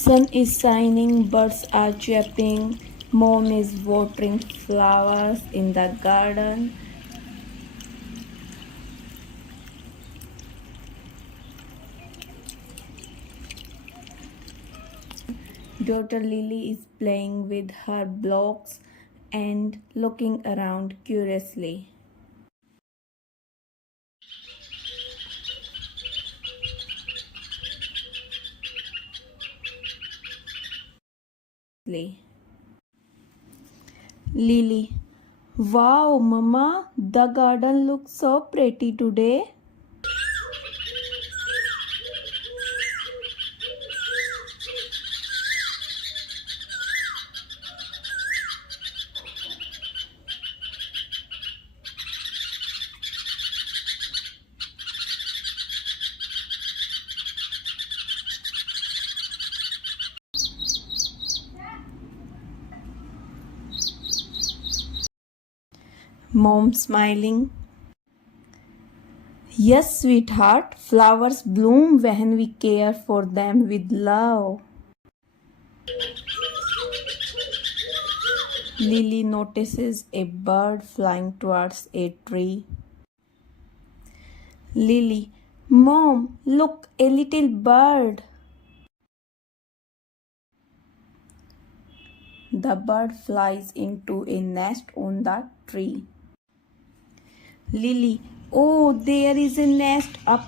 Sun is shining, birds are chirping, mom is watering flowers in the garden. Daughter Lily is playing with her blocks and looking around curiously. Lily, wow, Mama, the garden looks so pretty today. Mom smiling. Yes, sweetheart, flowers bloom when we care for them with love. Lily notices a bird flying towards a tree. Lily, Mom, look, a little bird. The bird flies into a nest on the tree. Lily, oh, there is a nest up.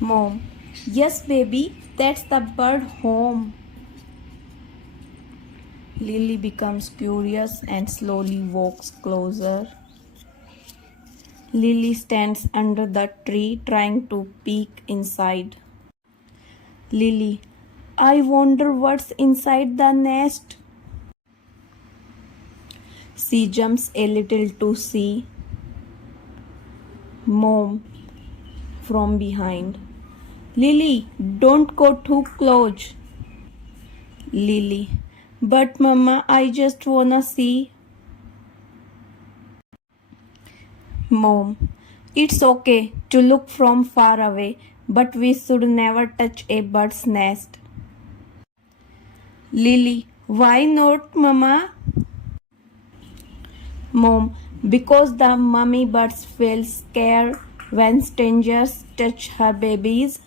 Mom, yes, baby, that's the bird home. Lily becomes curious and slowly walks closer. Lily stands under the tree trying to peek inside. Lily, I wonder what's inside the nest. She jumps a little to see. Mom from behind. Lily, don't go too close. Lily, but Mama, I just wanna see. Mom, it's okay to look from far away, but we should never touch a bird's nest. Lily, why not, Mama? Mom, because the mummy birds feel scared when strangers touch her babies.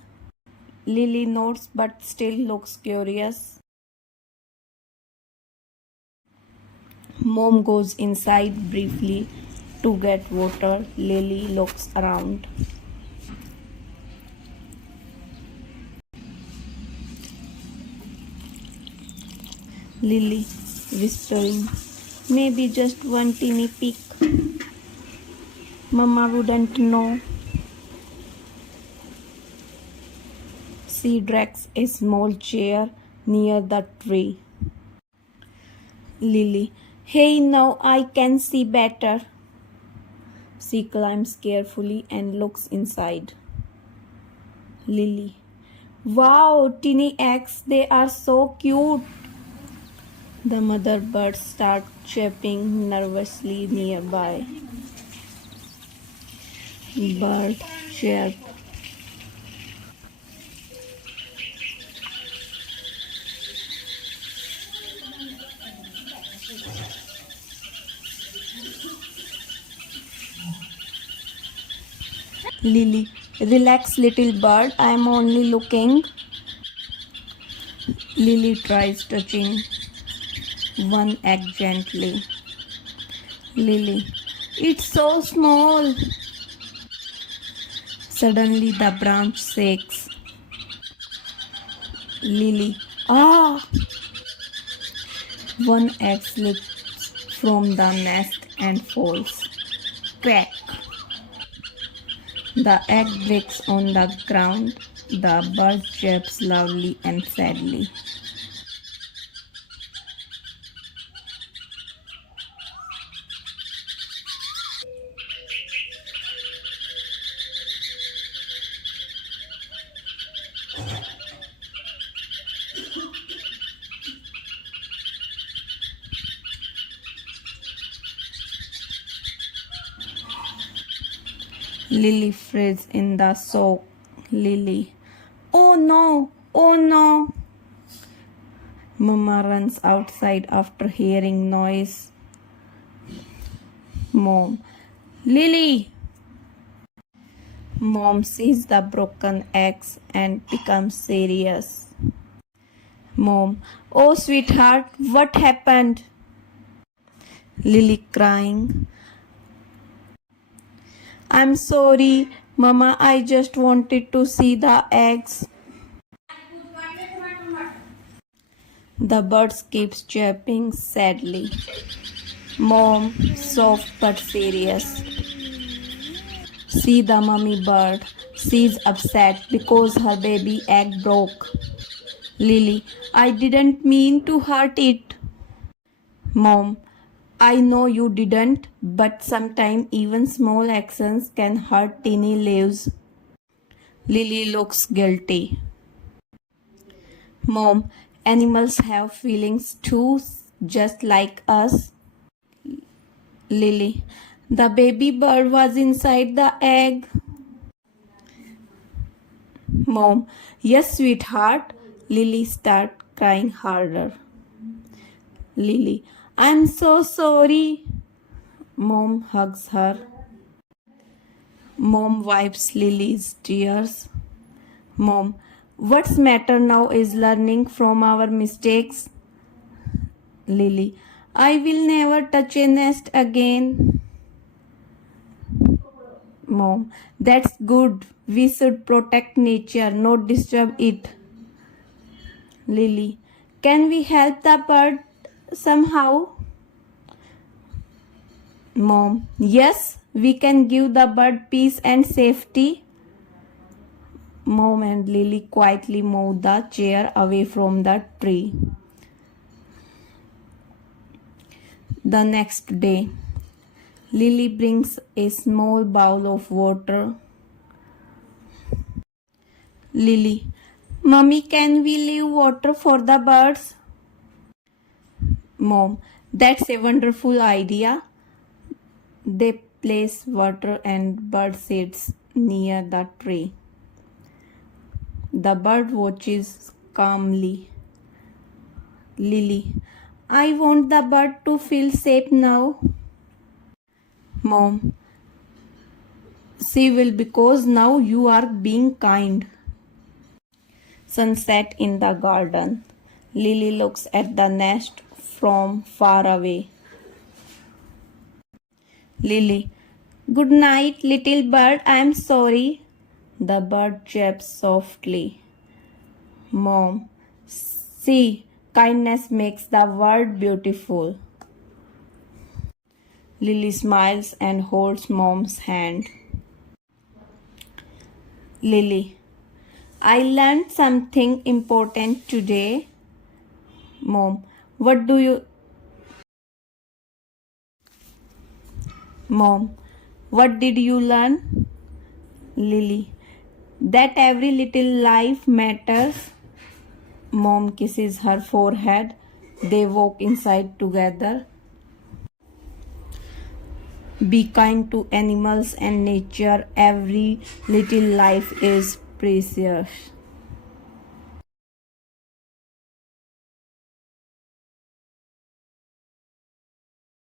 Lily nods but still looks curious. Mom goes inside briefly to get water. Lily looks around. Lily whispering, maybe just one teeny peek. Mama wouldn't know. She drags a small chair near the tree. Lily, hey, now I can see better. She climbs carefully and looks inside. Lily, wow, teeny eggs, they are so cute. The mother birds start chirping nervously nearby. Bird chirp. Lily, relax little bird, I am only looking. Lily tries touching one egg gently. Lily, it's so small. Suddenly the branch shakes. Lily, ah! One egg slips from the nest and falls. Crack! The egg breaks on the ground. The bird chirps loudly and sadly. Lily freezes in the soak. Lily. Oh no! Oh no! Mama runs outside after hearing noise. Mom. Lily! Mom sees the broken eggs and becomes serious. Mom. Oh sweetheart, what happened? Lily crying. I'm sorry, Mama, I just wanted to see the eggs. The birds keeps chirping sadly. Mom, soft but serious. See the mummy bird. She's upset because her baby egg broke. Lily, I didn't mean to hurt it. Mom, I know you didn't, but sometimes even small actions can hurt teeny lives. Lily looks guilty. Mom, animals have feelings too, just like us. Lily, the baby bird was inside the egg. Mom, yes, sweetheart. Lily starts crying harder. Lily, I'm so sorry. Mom hugs her. Mom wipes Lily's tears. Mom, what's matter now is learning from our mistakes. Lily, I will never touch a nest again. Mom, that's good. We should protect nature, not disturb it. Lily, can we help the bird somehow? Mom, yes, we can give the bird peace and safety. Mom and Lily quietly move the chair away from the tree. The next day, Lily brings a small bowl of water. Lily, Mommy, can we leave water for the birds? Mom, that's a wonderful idea. They place water and bird seeds near the tree. The bird watches calmly. Lily, I want the bird to feel safe now. Mom, she will because now you are being kind. Sunset in the garden. Lily looks at the nest from far away. Lily, good night, little bird. I am sorry. The bird chirps softly. Mom, see, kindness makes the world beautiful. Lily smiles and holds Mom's hand. Lily, I learned something important today. Mom, what do you... Mom, what did you learn? Lily, that every little life matters. Mom kisses her forehead. They walk inside together. Be kind to animals and nature. Every little life is precious.